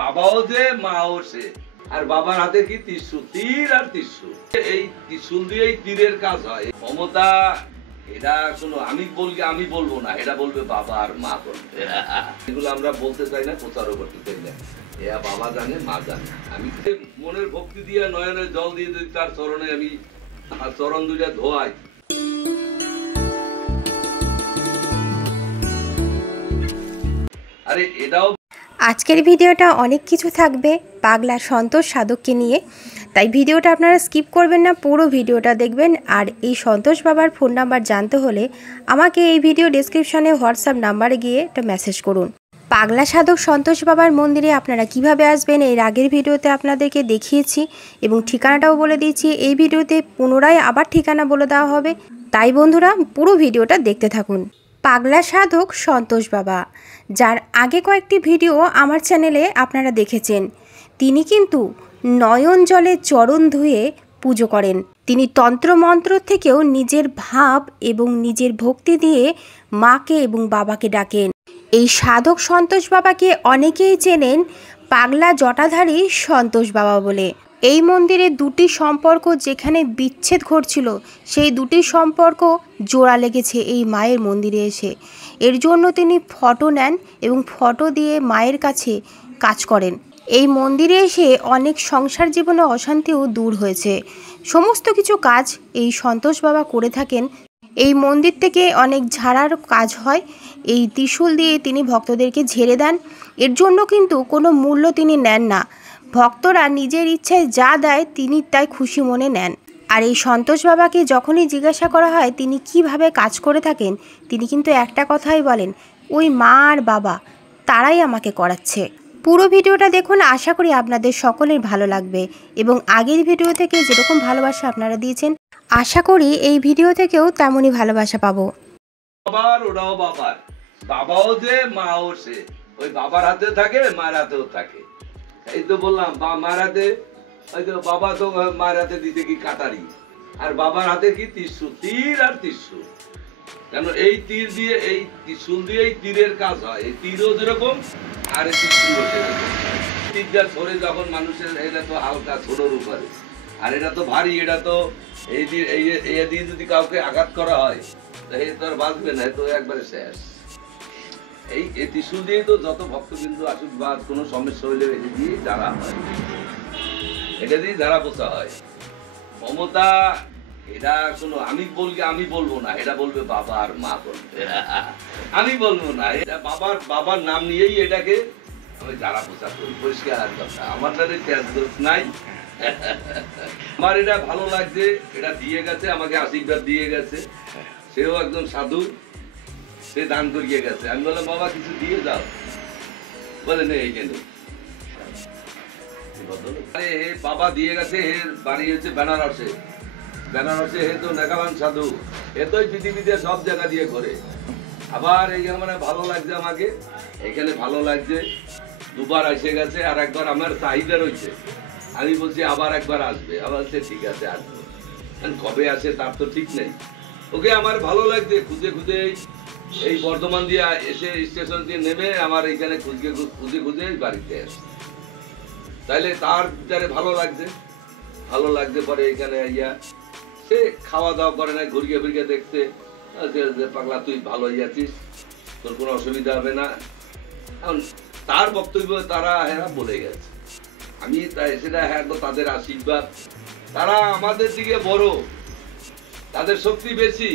বাবাও যে মাও সে। আর বাবার হাতে কি ত্রিশূল, তীর আর ত্রিশূল। এই ত্রিশূল দিয়েই তীরের কাজ হয়। মমতা এটা শোনো, আমি বলবো না, এটা বলবে বাবা আর মা বলবে। এগুলো আমরা বলতে চাই না, প্রচারও করতে চাই না। এরা বাবা জানে, মা জানে। আমি মনের ভক্তি দিয়ে নয়নের জল দিয়ে যদি তার চরণে আমি চরণ দুইটা ধোয়াই। আরে এটাও আজকের ভিডিওটা অনেক কিছু থাকবে পাগলা সন্তোষ সাধককে নিয়ে, তাই ভিডিওটা আপনারা স্কিপ করবেন না, পুরো ভিডিওটা দেখবেন। আর এই সন্তোষ বাবার ফোন নাম্বার জানতে হলে আমাকে এই ভিডিও ডেসক্রিপশনে হোয়াটসঅ্যাপ নাম্বারে গিয়ে একটা মেসেজ করুন। পাগলা সাধক সন্তোষ বাবার মন্দিরে আপনারা কিভাবে আসবেন এর আগের ভিডিওতে আপনাদেরকে দেখিয়েছি এবং ঠিকানাটাও বলে দিয়েছি। এই ভিডিওতে পুনরায় আবার ঠিকানা বলে দেওয়া হবে, তাই বন্ধুরা পুরো ভিডিওটা দেখতে থাকুন। পাগলা সাধক সন্তোষ বাবা, যার আগে কয়েকটি ভিডিও আমার চ্যানেলে আপনারা দেখেছেন, তিনি কিন্তু নয়ন জলে চরণ ধুয়ে পুজো করেন। তিনি তন্ত্রমন্ত্র থেকেও নিজের ভাব এবং নিজের ভক্তি দিয়ে মাকে এবং বাবাকে ডাকেন। এই সাধক সন্তোষ বাবাকে অনেকেই চেনেন পাগলা জটাধারী সন্তোষ বাবা বলে। এই মন্দিরে দুটি সম্পর্ক যেখানে বিচ্ছেদ ঘটছিল, সেই দুটি সম্পর্ক জোড়া লেগেছে এই মায়ের মন্দিরে এসে। এর জন্য তিনি ফটো নেন এবং ফটো দিয়ে মায়ের কাছে কাজ করেন। এই মন্দিরে এসে অনেক সংসার জীবনে অশান্তিও দূর হয়েছে। সমস্ত কিছু কাজ এই সন্তোষ বাবা করে থাকেন। এই মন্দির থেকে অনেক ঝাড়ার কাজ হয়। এই ত্রিশূল দিয়ে তিনি ভক্তদেরকে ঝেড়ে দেন। এর জন্য কিন্তু কোনো মূল্য তিনি নেন না। ভক্তরা নিজের ইচ্ছায় যা দেয় তিনি তাই খুশি মনে নেন। আর এই সন্তোষ বাবাকে যখনই জিজ্ঞাসা করা হয় তিনি কিভাবে কাজ করে থাকেন, তিনি কিন্তু একটা কথাই বলেন, ওই মা আর বাবা তারাই আমাকে করাচ্ছে। পুরো ভিডিওটা দেখুন, আশা করি আপনাদের সকলের ভালো লাগবে এবং আগের ভিডিও থেকে যেরকম ভালোবাসা আপনারা দিয়েছেন, আশা করি এই ভিডিও থেকেও তেমনই ভালোবাসা পাবো। বাবার ওরাও বাবার, বাবাও যে মাও সে। ওই বাবার হাতে থাকে, মার হাতেও থাকে। এই তো বললাম মার হাতে, ওই তো বাবা তো মার হাতে দিতে কি কাটারি, আর বাবার হাতে কি ত্রিশূল, তীর আর ত্রিশূল। কেন এই তীর দিয়ে, এই ত্রিশূল দিয়েই তীরের কাজ হয়। এই তীরও যেরকম আর এই ত্রিশূলও সেরকম। তীরটা ধরে যখন মানুষের, এটা তো হালকা ছোটর উপরে, আর এটা তো ভারী। এটা তো এই দিয়ে যদি কাউকে আঘাত করা হয় এই তো আর বাঁচবে না, তো একবারে শেষ। এই ত্রিশূল দিয়ে তো যত ভক্তবিন্দু আসুক বা কোনো সমস্যা হইলে এটা দিয়ে ঝাড়া হয়, এটা দিয়ে ঝাড়া পোছা হয়। মমতা এটা শোনো, আমি বলবো না, এটা বলবে বাবা আর মা বলবে। আমি বলবো না, এটা বাবার নাম নিয়েই এটাকে আমি ঝাড়া পোছা করি, পরিষ্কার কথা। আমার তাদের তেজ নাই। আমার এটা ভালো লাগছে, এটা দিয়ে গেছে, আমাকে আশীর্বাদ দিয়ে গেছে। সেও একজন সাধু, সে দান করিয়ে গেছে। আমি বললাম বাবা কিছু দিয়ে যাও, বলে নেই এইখানে বাবা দিয়ে গেছে। এর বাড়ি হচ্ছে বেনারসে। বেনারসে হে তো নেকাবান সাধু, এ তো পৃথিবীতে সব জায়গা দিয়ে করে। আবার এই মানে ভালো লাগছে আমাকে, এখানে ভালো লাগছে। দুবার এসে গেছে, আর একবার আমার চাহিদা রয়েছে। আমি বলছি আবার একবার আসবে, আবার সে ঠিক আছে আসবো। কবে আসে তার তো ঠিক নেই। ওকে আমার ভালো লাগছে, খুঁজে খুঁজে এই বর্ধমান দিয়ে এসে স্টেশন দিয়ে নেমে আমার এইখানে খুঁজে বাড়িতে আসে। তাইলে তার ভিতরে ভালো লাগছে। পরে এখানে ইয়া সে খাওয়া দাওয়া করে না, ঘুরিয়ে ফিরিয়ে দেখতে, পাগলা তুই ভালো আছিস, তোর কোনো অসুবিধা হবে না। এখন তার বক্তব্য তারা বলে গেছে। আমি সেটা তাদের আশীর্বাদ, তারা আমাদের দিকে বড়, তাদের শক্তি বেশি।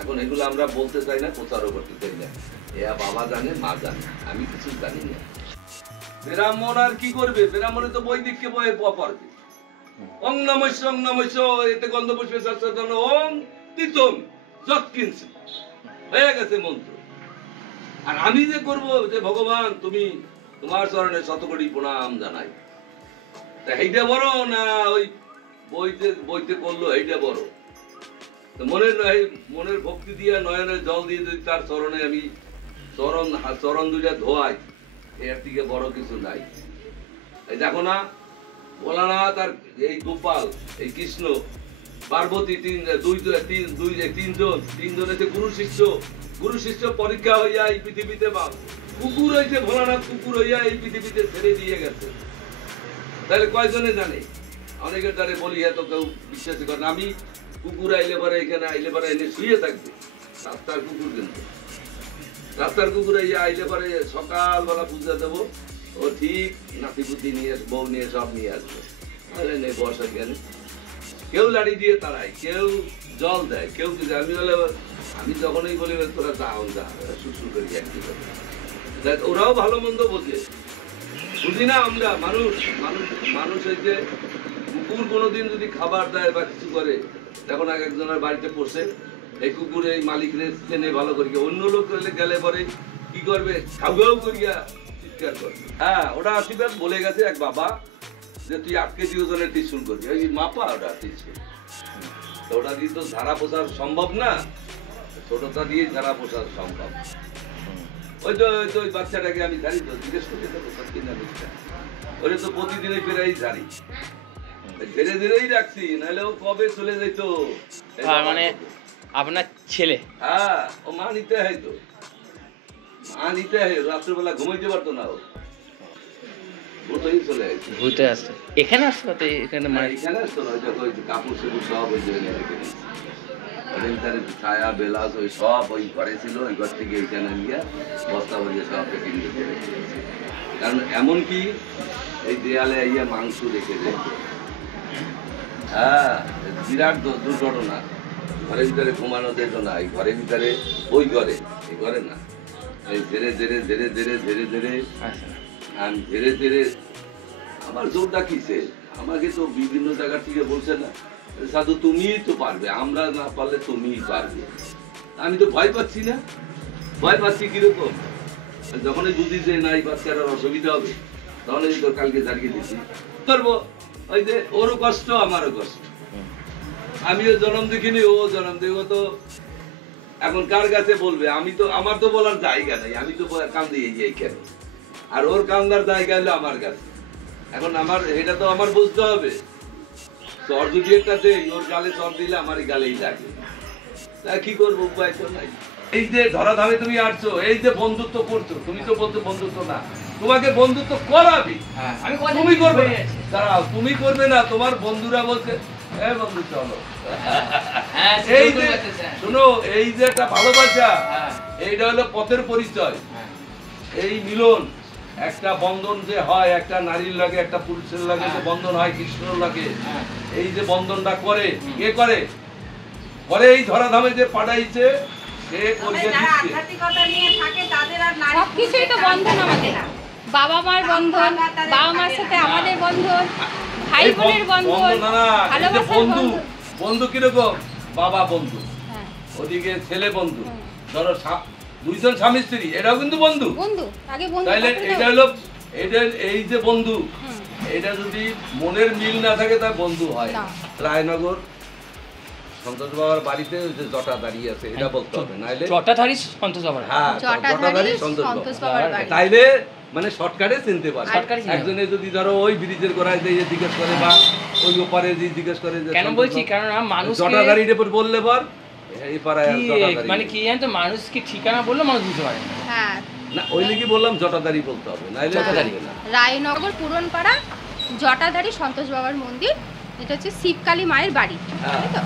এখন এগুলো আমরা বলতে চাই না, প্রচারও করতে চাই না। এরা বাবা জানে, মা জানে, আমি কিছু জানি না। ব্রাহ্মণ আর কি করবে? ব্রাহ্মণে তো বৈদিককে বয়ে পড়বে। ওং নমস্য, ওং নমস্য, এতে গন্ধ পুষ্পে সচেতন, ওং তিতং যৎকিঞ্চিৎ, হয়ে গেছে মন্ত্র। আর আমি যে করব যে ভগবান তুমি তোমার চরণে শতকোটি প্রণাম জানাই, এইটা বড় না ওই বইতে করলো এইটা বড়? মনের ভক্তি দিয়ে নয়নের জল দিয়ে যদি তার চরণে আমি চরণ দুইটা ধোয়াই, এর থেকে বড় কিছু নাই। এই দেখো না ভোলানাথ আর এই গোপাল, এই কৃষ্ণ, পার্বতী তিনজন হচ্ছে গুরু শিষ্য পরীক্ষা হইয়া এই পৃথিবীতে কুকুর হইছে ভোলানাথ, কুকুর হইয়া এই পৃথিবীতে ছেড়ে দিয়ে গেছে। তাহলে কয়জনে জানে? অনেকের দ্বারে বলি এত কেউ বিশ্বাস করে না। আমি কুকুর আইলে পরে এখানে আইলে পরে এনে শুয়ে থাকবে, রাস্তার কুকুর কিন্তু রাস্তার কুকুর আইলে পরে সকালবেলা পূজা দেবো, ও ঠিক নাতি পুতি নিয়ে বউ নিয়ে সব নিয়ে আসবে, বসা কেন কেউ লাড়ি দিয়ে তাড়ায়, কেউ জল দেয়, কেউ কিছু। আমি যখনই বলি তোরা যাও যা, শুশু করি একটি কথা। ওরাও ভালো মন্দ বোঝে, বুঝি না আমরা। মানুষ হইতে কুকুর কোনোদিন যদি খাবার দেয় বা কিছু করে, তখন এক একজনের বাড়িতে পড়ছে, এই কুকুর এই মালিকরে চেনে ভালো করিয়া, অন্য লোক গেলে পরে কি করবে, খাও করিয়া চিৎকার করবে। হ্যাঁ, ওটা আশীর্বাদ বলে গেছে এক বাবা যে তুই 8 কেজি ওজনের ত্রিশূল করবি, ওই মাপা ওটা ত্রিশূল। তো ওটা দিয়ে তো ধারা পোষার সম্ভব না, ছোটটা দিয়ে ধারা পোষার সম্ভব। ওই তো ওই বাচ্চাটাকে আমি জানি তো, জিজ্ঞেস করতে দেবো কিনা বুঝতে, ওরে তো প্রতিদিনই ফেরাই জানি, ধীরে ধীরেই রাখছি, নাহলে ও কবে চলে যেত। মানে আপনার ছেলে? হ্যাঁ, ও মা নিতে হয় তো, মা নিতে হয়, রাত্রেবেলা ঘুমাইতে পারতো না, ও ভূতই চলে আসছে। ভূতে আসতো এখানে? আসতো তো এখানে? এখানে আসতো না, ওই কাপড় সেপুর সব ওই জায়গায় রেখে দিয়েছে। ছায়া বেলাস ওই সব ওই ঘরে ছিল, ওই ঘর থেকে এইখানে নিয়ে বস্তা বলিয়ে সব প্যাকিং রেখে দিয়েছে। কারণ এমনকি এই দেয়ালে ইয়ে মাংস রেখে দেয়। হ্যাঁ, বিরাট দুর্ঘটনা। ঘরের ভিতরে ঘুমানো যেত না, এই ঘরের ভিতরে, ওই ঘরে, এই ঘরে না, এই ধীরে ধীরে ধীরে ধীরে ধীরে ধীরে আমি ধীরে ধীরে আমার জোরটা কিসে, আমাকে তো বিভিন্ন জায়গা থেকে বলছে না সাধু তুমিই তো পারবে, আমরা না পারলে তুমিই পারবে। আমি তো ভয় পাচ্ছি না, ভয় পাচ্ছি কিরকম, যখনই বুঝি যে না এই বাচ্চাটার অসুবিধা হবে, তখনই তোর কালকে জানিয়ে দিচ্ছি করবো। ওই যে ওরও কষ্ট আমারও কষ্ট, আমিও জন্ম দেখিনি, ও জন্ম দেব তো এখন কার কাছে বলবে? আমি তো, আমার তো বলার জায়গা নেই, আমি তো কান্দে যাই কেন, আর ওর কান্দার জায়গা হলো আমার কাছে। এখন আমার এটা তো আমার বুঝতে হবে, চর যদি একটা দেই, ওর গালে চর দিলে আমার গালেই লাগে, তা কি করবো, উপায় তো নাই। এই যে ধরাধামে তুমি আসছো, এই যে বন্ধুত্ব করছো, তুমি তো বলছো বন্ধুত্ব না, তোমাকে বন্ধুত্ব করাবি, তুমি করবে, দাঁড়াও, তুমি করবে না, তোমার বন্ধুরা বলছে বন্ধু চলো। এই যে শোনো, এই যে একটা ভালোবাসা, এইটা হলো পথের পরিচয়। এই মিলন, একটা বন্ধন যে হয়, একটা নারীর লাগে, একটা পুরুষের লাগে যে বন্ধন হয়, কৃষ্ণর লাগে, এই যে বন্ধনটা করে, কে করে? পরে এই ধরাধামে যে পাঠাইছে, সে করিয়ে দিচ্ছে। সবকিছুই তো বন্ধন আমাদের, বাবা মার বন্ধন, বাবা মার সাথে আমাদের বন্ধন, ভাই বোনের বন্ধন, ভালোবাসার বন্ধন। বন্ধু কিরকম? বাবা বন্ধু, ওদিকে ছেলে বন্ধু, ধরো দুইজন স্বামী স্ত্রী, এটাও কিন্তু বন্ধু। তাইলে এটা হলো, এটা এই যে বন্ধু, এটা যদি মনের মিল না থাকে তা বন্ধু হয়। রায়নগর সন্তোষ বাবার বাড়িতে যে জটা দাঁড়িয়ে আছে, এটা বলতে হবে, নাইলে জটাধারী সন্তোষ বাবা। হ্যাঁ, জটাধারী সন্তোষ বাবা, তাইলে মানে শর্টকাটে চিনতে পারে। একজনে যদি ধরো ওই ব্রিজের গোড়ায় দিয়ে জিজ্ঞেস করে, বা ওই ওপারে যে জিজ্ঞেস করে, কেন বলছি, কারণ মানুষ জটাধারীর উপর বললে পর এই পাড়ায় মানে কি জানো তো, মানুষ কি ঠিকানা বললে মানুষ বুঝতে পারে না, ওই লিখি বললাম জটাধারী বলতে হবে, নাইলে রায়নগর পুরনপাড়া জটাধারী সন্তোষ বাবার মন্দির, এটা হচ্ছে শিবকালী মায়ের বাড়ি, তাই তো?